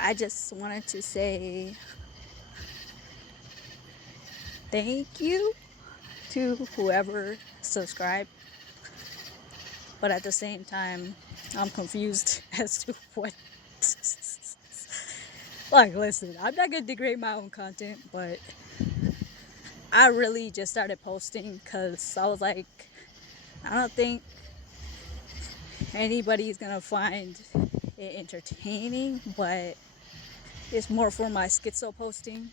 I just wanted to say thank you to whoever subscribed, but at the same time, I'm confused as to what. Like, listen, I'm not gonna degrade my own content, but I really just started posting because I was like, I don't think anybody's gonna find it entertaining, but it's more for my schizo posting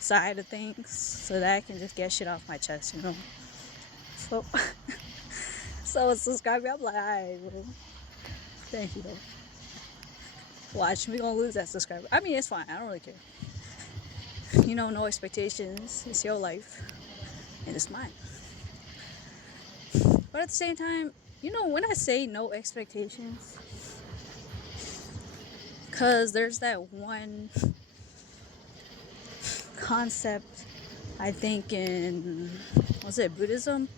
side of things so that I can just get shit off my chest, you know? So, so subscribing, I'm like, alright, well, thank you though. Watch, we gonna lose that subscriber. I mean, it's fine. I don't really care. You know, no expectations. It's your life, and it's mine. But at the same time, you know, when I say no expectations, because there's that one concept, I think, in, was it Buddhism?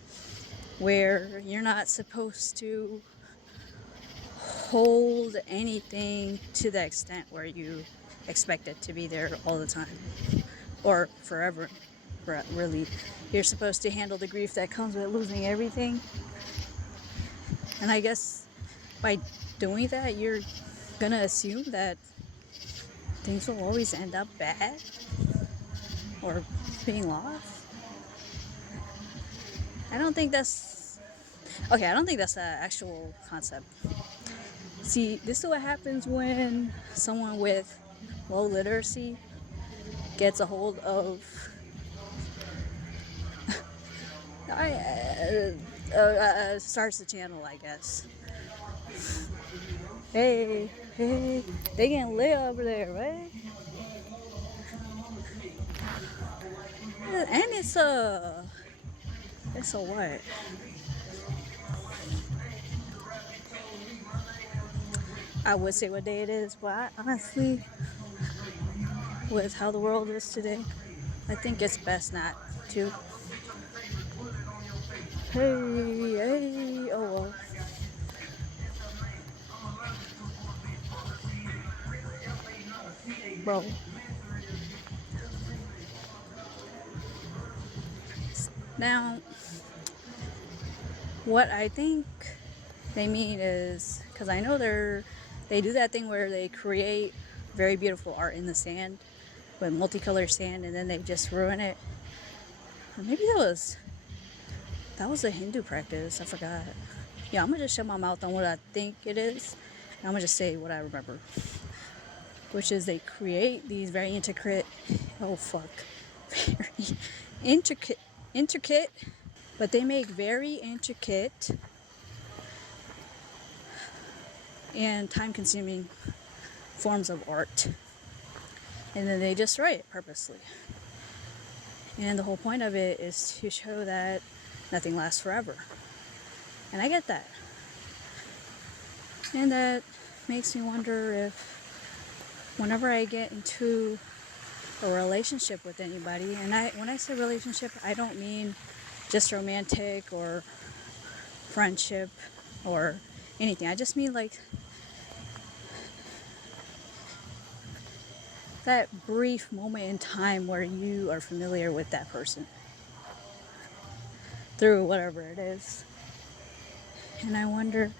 Where you're not supposed to hold anything to the extent where you expect it to be there all the time or forever. Really, you're supposed to handle the grief that comes with losing everything. And I guess by doing that, you're gonna assume that things will always end up bad or being lost. I don't think that's okay. I don't think that's an actual concept. See, this is what happens when someone with low literacy gets a hold of starts the channel, I guess. Hey, hey, they getting lit over there, right? And it's a what? I would say what day it is, but I, honestly, with how the world is today, I think it's best not to. Hey, hey, oh well. Bro. Now, what I think they mean is, because I know they do that thing where they create very beautiful art in the sand with multicolored sand, and then they just ruin it. Or maybe that was a Hindu practice. I forgot. Yeah, I'm gonna just shut my mouth on what I think it is, and I'm gonna just say what I remember, which is they create these very intricate. Oh fuck, very intricate, but they make very intricate and time-consuming forms of art, and then they destroy it purposely. And the whole point of it is to show that nothing lasts forever. And I get that. And that makes me wonder if whenever I get into a relationship with anybody, and when I say relationship, I don't mean just romantic or friendship or anything. I just mean like that brief moment in time where you are familiar with that person through whatever it is. And I wonder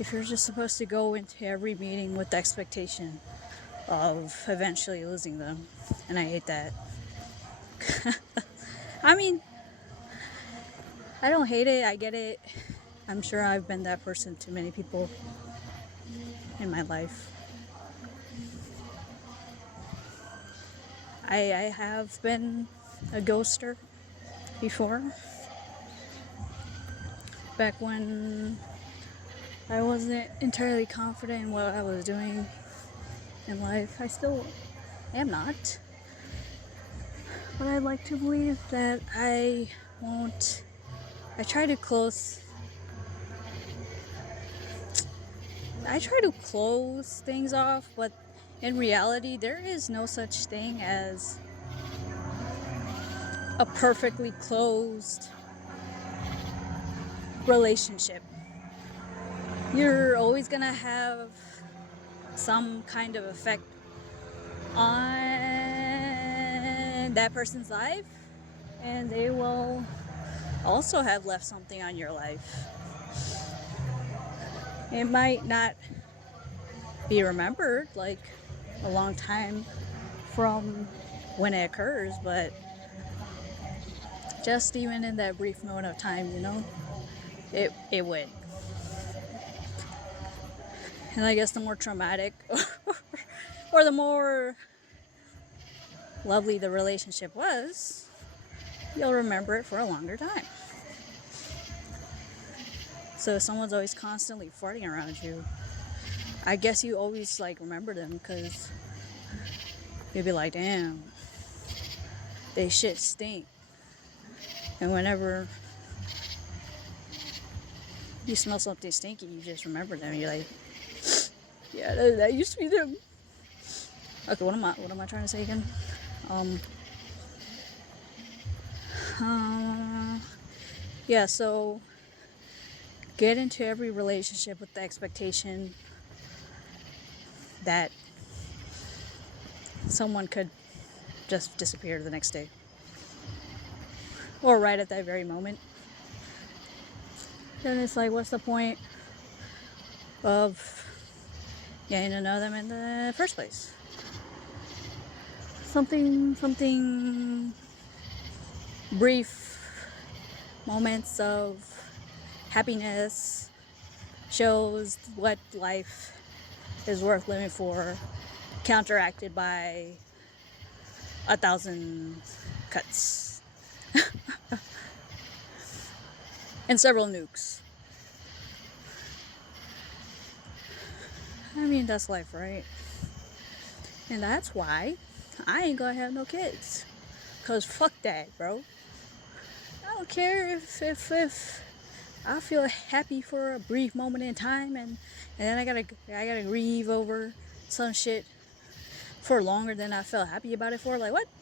if you're just supposed to go into every meeting with the expectation of eventually losing them. And I hate that. I mean, I don't hate it, I get it. I'm sure I've been that person to many people in my life. I have been a ghoster before. Back when I wasn't entirely confident in what I was doing in life. I still am not. But I'd like to believe that I won't. I try to close. I try to close things off, but in reality, there is no such thing as a perfectly closed relationship. You're always gonna have some kind of effect on that person's life, and they will also have left something on your life. It might not be remembered like a long time from when it occurs, but just even in that brief moment of time, it would. And I guess the more traumatic or the more lovely the relationship was, you'll remember it for a longer time. So if someone's always constantly farting around you, I guess you always like remember them because you'll be like, damn, they shit stink. And whenever you smell something stinky, you just remember them. You're like, yeah, that used to be them. Okay, what am I trying to say again? Uh, yeah, so get into every relationship with the expectation that someone could just disappear the next day or right at that very moment. Then it's like, what's the point of getting to know them in the first place? Something brief moments of happiness shows what life is worth living for, counteracted by 1,000 cuts and several nukes. I mean, that's life, right? And that's why I ain't gonna have no kids. Cause fuck that, bro. I don't care if I feel happy for a brief moment in time, and then I gotta grieve over some shit for longer than I felt happy about it for. Like, what?